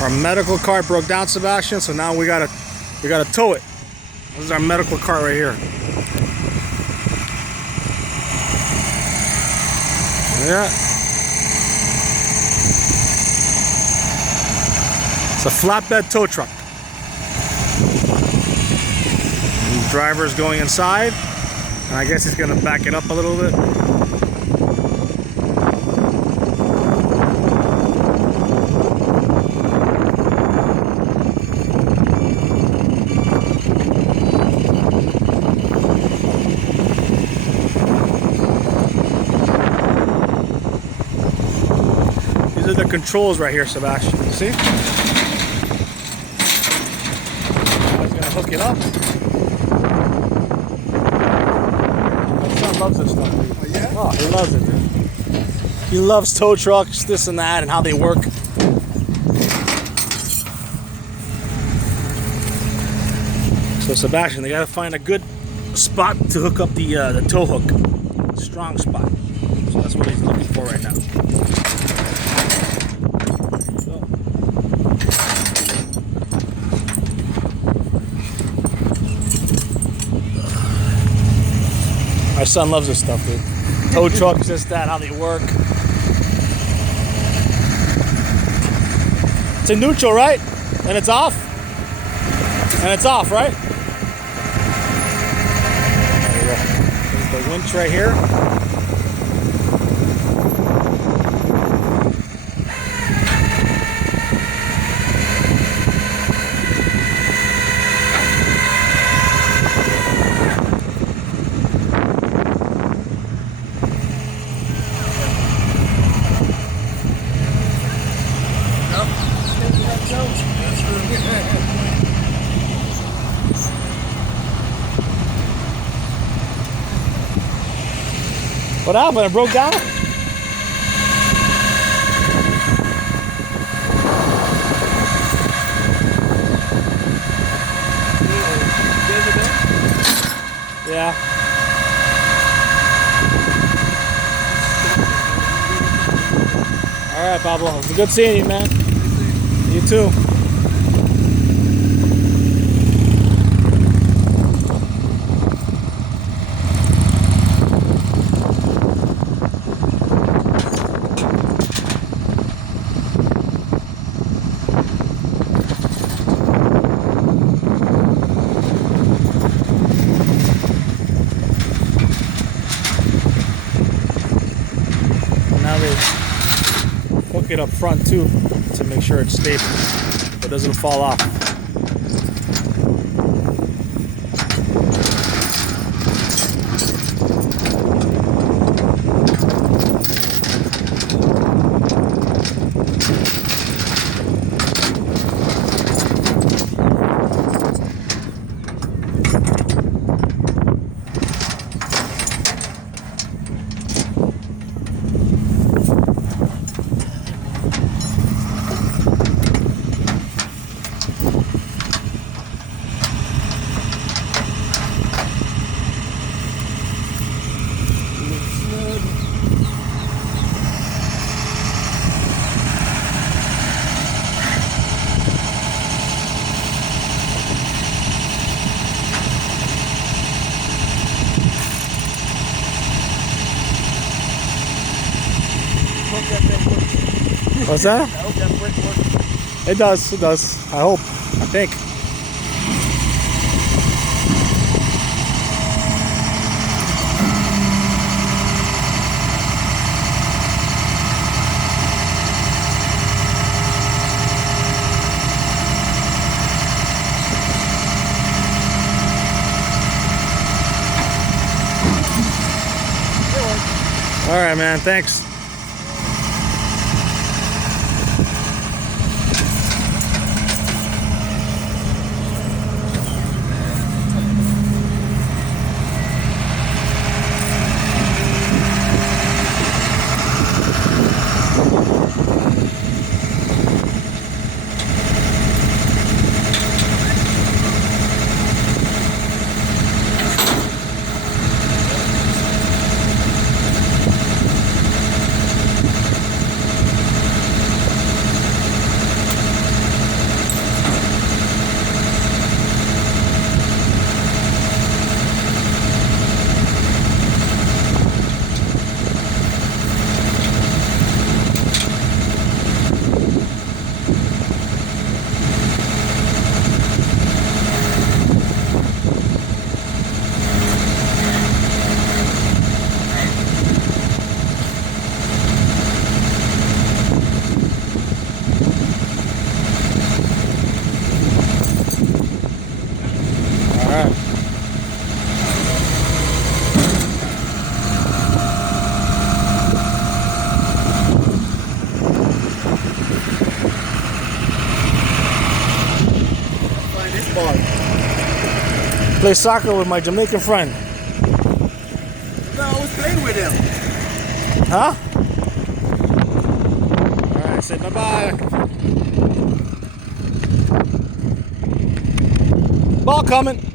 Our medical cart broke down, Sebastian, so now we gotta tow it. This is our medical cart right here. Yeah. It's a flatbed tow truck. The driver's going inside, and I guess he's gonna back it up a little bit. These are the controls right here, Sebastian. You see? I was gonna hook it up. My son loves this stuff, dude. Oh, yeah? Oh, he loves it, dude. He loves tow trucks, this and that, and how they work. So Sebastian, they gotta find a good spot to hook up the tow hook. A strong spot. So that's what he's looking for right now. My son loves this stuff, dude. Tow trucks, this, that, how they work. It's in neutral, right? And it's off? And it's off, right? There you go. There's the winch right here. What happened? It broke down? Yeah. All right, Pablo. It's good seeing you, man. You too. Now they hook it up front too to make sure it's stable, but it doesn't fall off. What's that? I hope that brick works. It does, it does. I hope. I think. All right, man. Thanks. Play soccer with my Jamaican friend. I always play with him. Huh? Alright, say bye-bye. Ball coming.